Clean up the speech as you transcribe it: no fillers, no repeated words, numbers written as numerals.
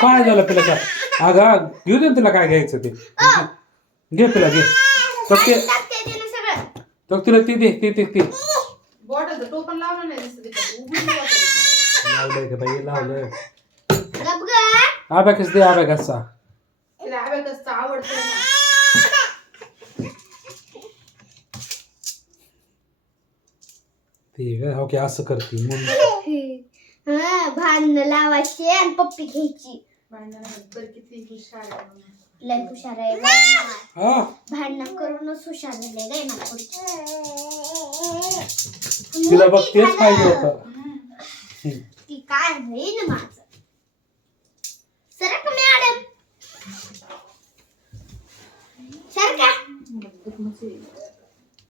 काय झालं पिला अगं घेऊ दे ना तुला काय घ्यायचं ते घे पिला घे तर तिला ती दे ती बॉटल टोपण लावलं नाही लावलंय का बाई लावलंय अबॅकस दे अबॅकसचा तिला अबॅकसचा आवडतं ना ते ओके असं करते म्हणून भांडण लावायची आणि पप्पी घ्यायची भांडण किती हुशार आहे लय हुशार आहे हा भांडण करूनच हुशार झाले गाय ना तिला बघ तेच पाहिजे होतं ती काय होईल माझं सरक मॅडम सरका